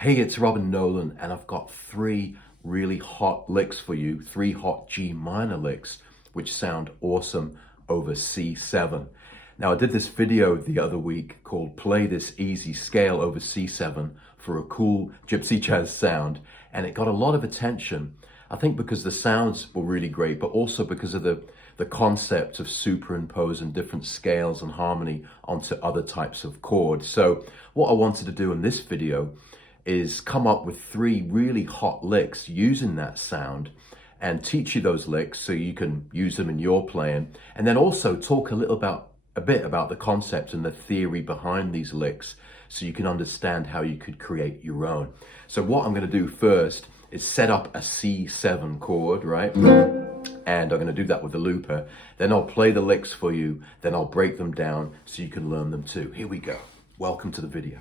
Hey, it's Robin Nolan, and I've got three really hot licks for you, three hot G minor licks, which sound awesome over C7. Now, I did this video the other week called Play This Easy Scale over C7 for a cool Gypsy jazz sound, and it got a lot of attention. I think because the sounds were really great, but also because of the concept of superimposing different scales and harmony onto other types of chords. So what I wanted to do in this video is come up with three really hot licks using that sound and teach you those licks so you can use them in your playing, and then also talk a bit about the concept and the theory behind these licks so you can understand how you could create your own. So what I'm going to do first is set up a C7 chord, right? And I'm going to do that with the looper. Then I'll play the licks for you, then I'll break them down so you can learn them too. Here we go. Welcome to the video.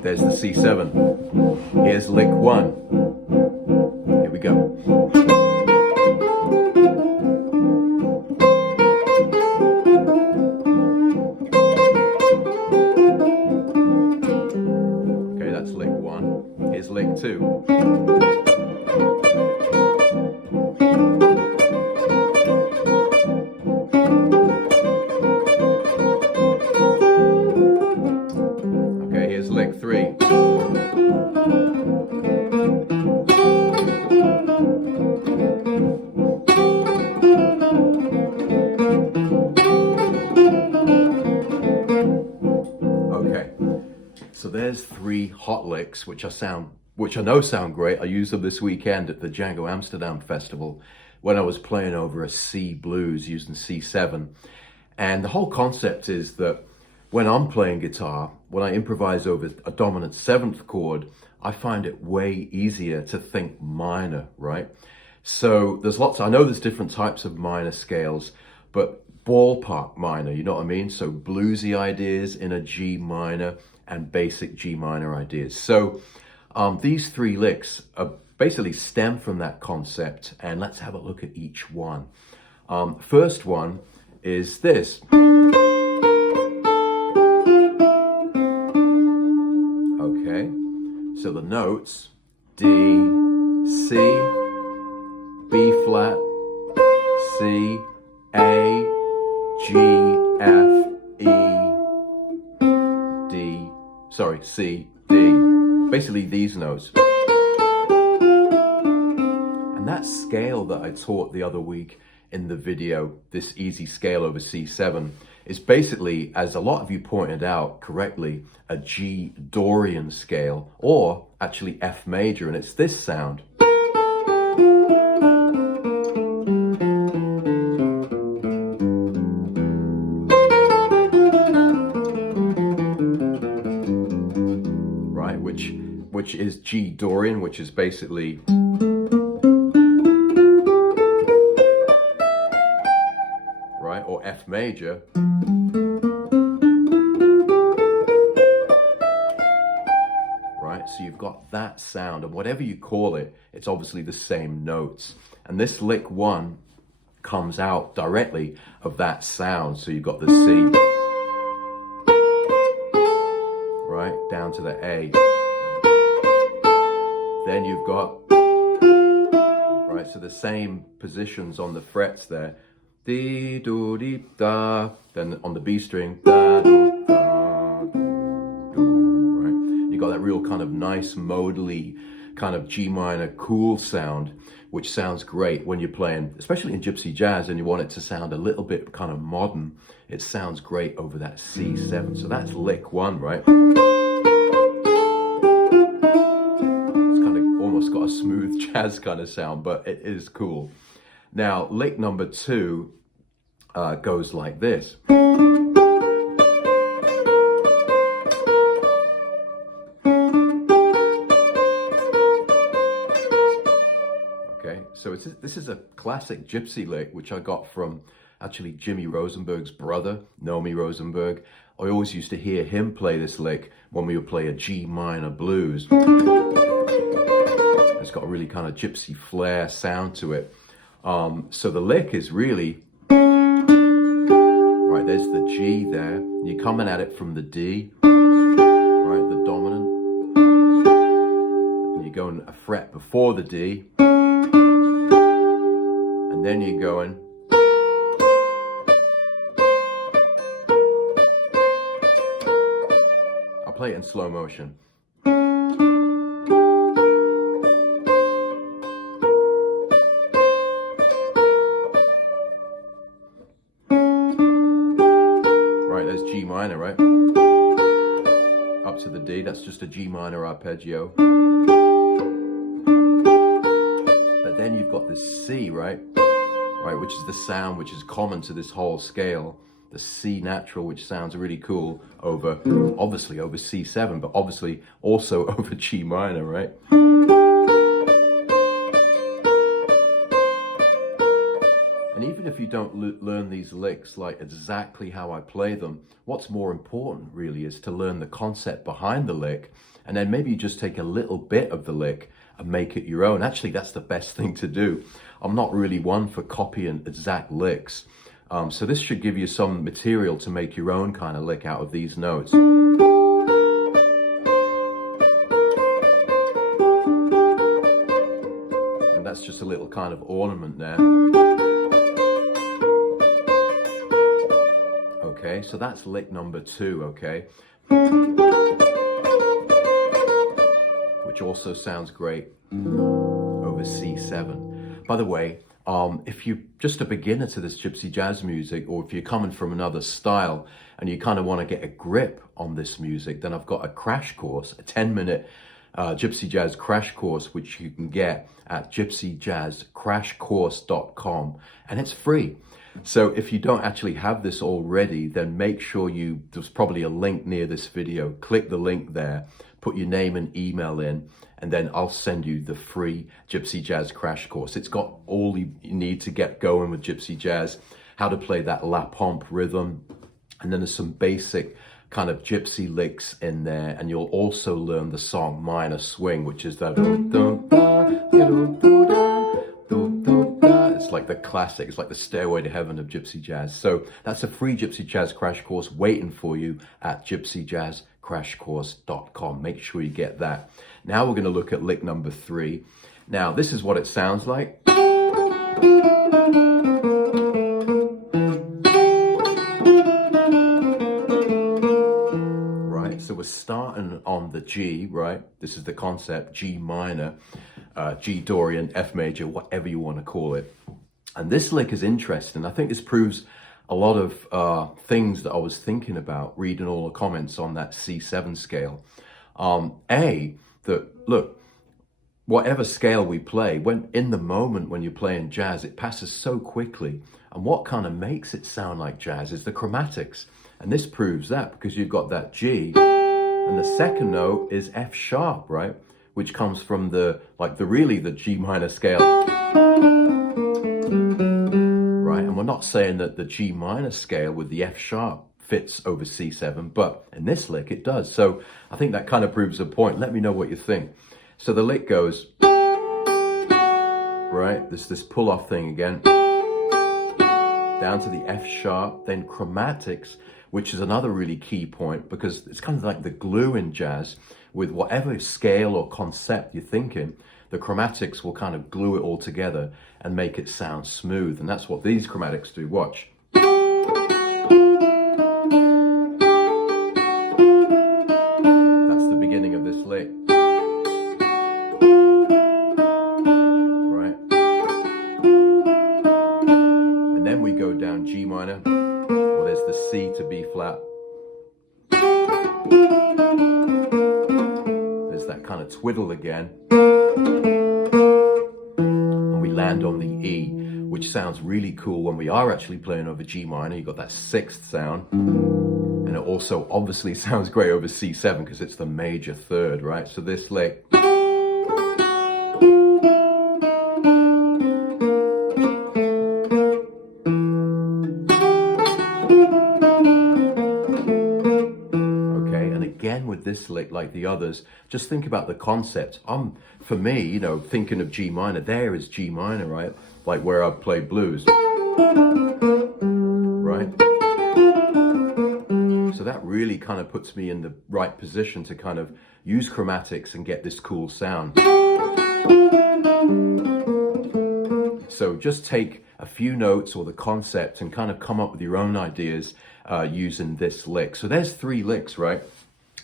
There's the C7. Here's lick one. Here we go. Okay, that's lick one. Here's lick two. Here's lick three. Okay, so there's three hot licks which I know sound great. I used them this weekend at the Django Amsterdam Festival when I was playing over a C blues using C7. And the whole concept is that when I'm playing guitar, when I improvise over a dominant seventh chord, I find it way easier to think minor, right? So I know there's different types of minor scales, but ballpark minor, you know what I mean? So bluesy ideas in a G minor and basic G minor ideas. So these three licks basically stem from that concept, and let's have a look at each one. First one is this. Okay, so the notes, D, C, B flat, C, A, G, F, C, D. Basically these notes. And that scale that I taught the other week in the video, this easy scale over C7, is basically, as a lot of you pointed out correctly, a G Dorian scale, or actually F major, and it's this sound. Right, which is G Dorian, which is basically right, or F major. Right, so you've got that sound, and whatever you call it, it's obviously the same notes. And this lick one comes out directly of that sound. So you've got the C, right, down to the A. Then you've got, right, so the same positions on the frets there. Dee, do, dee, da. Then on the B string, da, do, da, do, do, right? You got that real kind of nice modally kind of G minor cool sound, which sounds great when you're playing, especially in Gypsy jazz, and you want it to sound a little bit kind of modern. It sounds great over that C7. So that's lick one, right? It's kind of almost got a smooth jazz kind of sound, but it is cool. Now, lick number two goes like this. Okay, so this is a classic Gypsy lick, which I got from actually Jimmy Rosenberg's brother, Nomi Rosenberg. I always used to hear him play this lick when we would play a G minor blues. It's got a really kind of gypsy flair sound to it. So the lick is really there's the G there. You're coming at it from the D, right, the dominant. And you're going a fret before the D. And then you're going. I'll play it in slow motion. There's G minor, right? Up to the D, that's just a G minor arpeggio. But then you've got this C, right? Right, which is the sound which is common to this whole scale. The C natural, which sounds really cool over, obviously over C7, but obviously also over G minor, right? And even if you don't learn these licks like exactly how I play them, what's more important really is to learn the concept behind the lick, and then maybe you just take a little bit of the lick and make it your own. Actually, that's the best thing to do. I'm not really one for copying exact licks. So this should give you some material to make your own kind of lick out of these notes. And that's just a little kind of ornament there. Okay, so that's lick number 2, okay? Which also sounds great over C7. By the way, if you're just a beginner to this gypsy jazz music, or if you're coming from another style and you kind of want to get a grip on this music, then I've got a crash course, a 10-minute gypsy jazz crash course, which you can get at gypsyjazzcrashcourse.com, and it's free. So if you don't actually have this already, then make sure there's probably a link near this video. Click the link there, put your name and email in, and then I'll send you the free Gypsy Jazz Crash Course. It's got all you need to get going with Gypsy Jazz, how to play that La Pompe rhythm, and then there's some basic kind of gypsy licks in there, and you'll also learn the song Minor Swing, which is that it's like the classic, it's like the Stairway to Heaven of Gypsy Jazz. So that's a free Gypsy Jazz Crash Course waiting for you at gypsyjazzcrashcourse.com. Make sure you get that. Now we're going to look at lick number 3. Now this is what it sounds like. Right, so we're starting on the G, right? This is the concept, G minor, G Dorian, F major, whatever you want to call it. And this lick is interesting. I think this proves a lot of things that I was thinking about reading all the comments on that C7 scale. Look, whatever scale we play, when in the moment when you're playing jazz, it passes so quickly. And what kind of makes it sound like jazz is the chromatics. And this proves that, because you've got that G, and the second note is F sharp, right? Which comes from the G minor scale. Right, and we're not saying that the G minor scale with the F sharp fits over C7, but in this lick it does. So I think that kind of proves the point. Let me know what you think. So the lick goes, right, this pull-off thing again, down to the F sharp, then chromatics, which is another really key point, because it's kind of like the glue in jazz. With whatever scale or concept you're thinking, the chromatics will kind of glue it all together and make it sound smooth. And that's what these chromatics do. Watch. That's the beginning of this lick. Right? And then we go down G minor. Well, there's the C to B flat. There's that kind of twiddle again. And we land on the E, which sounds really cool when we are actually playing over G minor. You've got that 6th sound. And it also obviously sounds great over C7 because it's the major 3rd, right? So this lick. With this lick, like the others, just think about the concept. For me, thinking of G minor, there is G minor, right? Like where I play blues, right? that really kind of puts me in the right position to kind of use chromatics and get this cool sound. So just take a few notes or the concept and kind of come up with your own ideas using this lick. So there's 3 licks, right?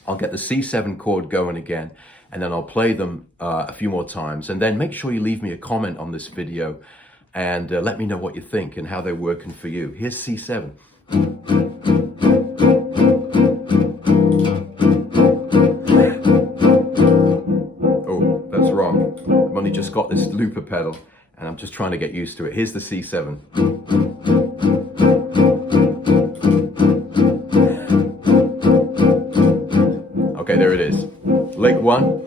I'll get the C7 chord going again, and then I'll play them a few more times. And then make sure you leave me a comment on this video and let me know what you think and how they're working for you. Here's C7. Oh, that's wrong. I've only just got this looper pedal and I'm just trying to get used to it. Here's the C7. Okay, there it is. Lick 1.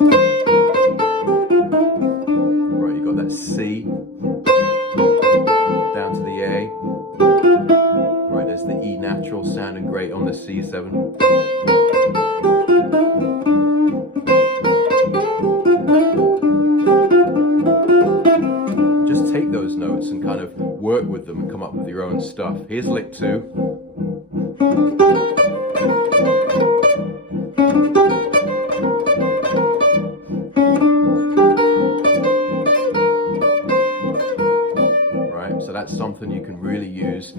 Right, you got that C down to the A. Right, there's the E natural sounding great on the C7. Just take those notes and kind of work with them and come up with your own stuff. Here's lick 2. So that's something you can really use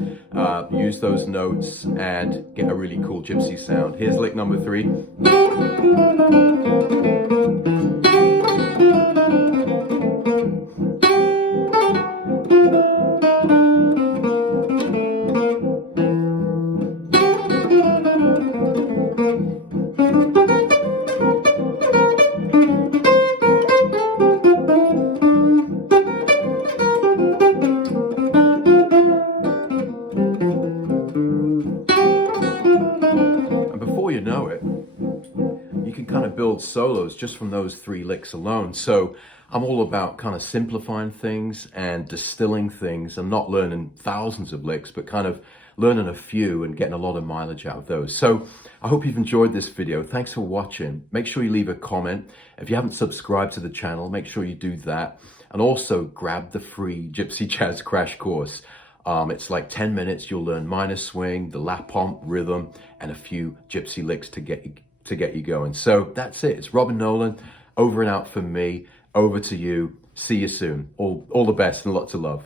those notes and get a really cool gypsy sound. Here's lick number 3. You know it, you can kind of build solos just from those 3 licks alone. So I'm all about kind of simplifying things and distilling things. I'm not learning thousands of licks, but kind of learning a few and getting a lot of mileage out of those. So I hope you've enjoyed this video. Thanks for watching. Make sure you leave a comment. If you haven't subscribed to the channel, make sure you do that. And also grab the free Gypsy Jazz Crash Course. It's like 10 minutes. You'll learn minor swing, the lap pomp, rhythm, and a few gypsy licks to get you going. So that's it. It's Rob and Nolan, over and out from me. Over to you. See you soon. All the best and lots of love.